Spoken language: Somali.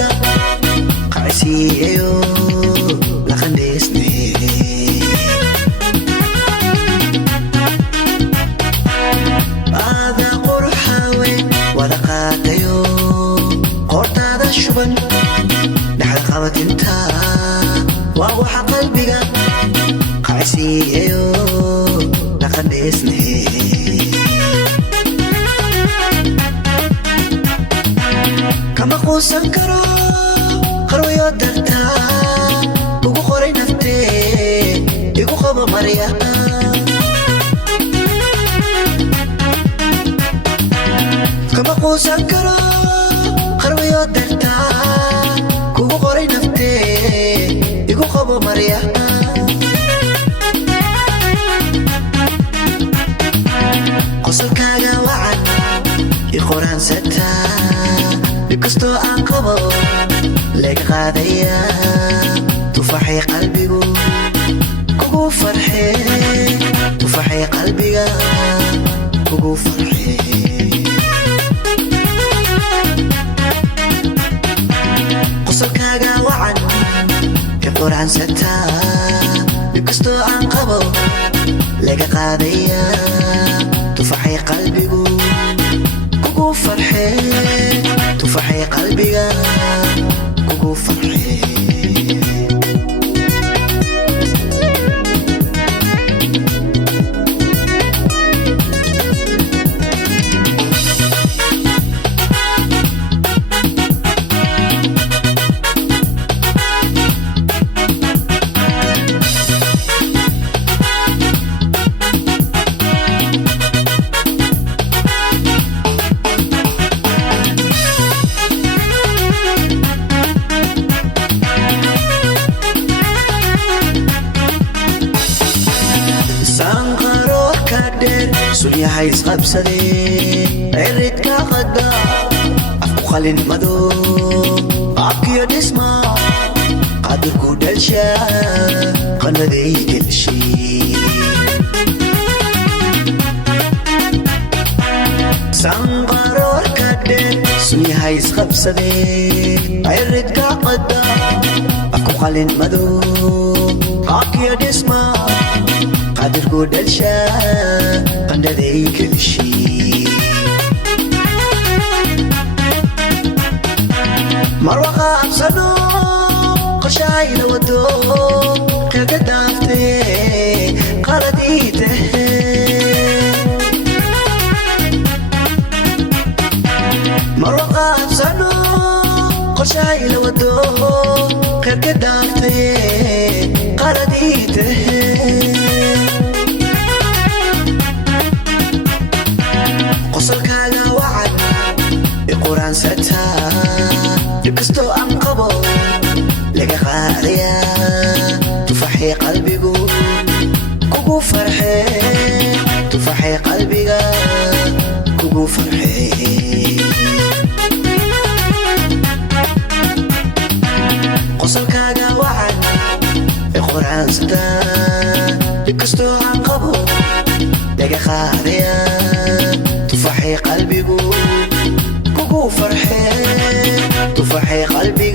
qalbiga qacsiiyo la qandeysnay ada qurxawe wada qaadayo qortaada shuban dhaxal qabatinta waa waxa qalbiga qacsiiyo la qandeysnay kama quusan karo qarwayo darta ugu qoray naftee igu qabo marya kama quusan karo qarwayo darta ugu qoray naftee igu qabo marya qosolkaaga wacan iqoraan sataa بكستو أنقبو لك غادية تفحي قلبي كوكو فرحي تفحي قلبي كوكو فرحي قصرك وعن كقرآن ستا بكستو أنقبو لك غادية تفحي قلبي كوكو فرحي تفحي قلبي كوكو فرحي سوريا حيس قبسدي عريت كغدا أفكو خلين مدو عبكي نسمع قادر كودلشا قندي كلشي سانغارور كدر سوريا حيس قبسدي عريت كغدا أفكو خلين مدو عبكي نسمع قادر كودلشا قندي كل شي مروقة أبسنو قشاي لودو غير قدافتي قرديته مروقة أبسنو قشاي لودو غير قدافتي قرديته قصركاga wacan iqoraan sata dibkasto aan qabo laga qaadaya tufaxi qalbigu kugu farxe tufaxi qalbiga kugu farxe qosolkaaga wacan iqoraan sata dibkasto aan qabo laga qaadaya تفحي قلبي كوكو فرحي تفحي قلبي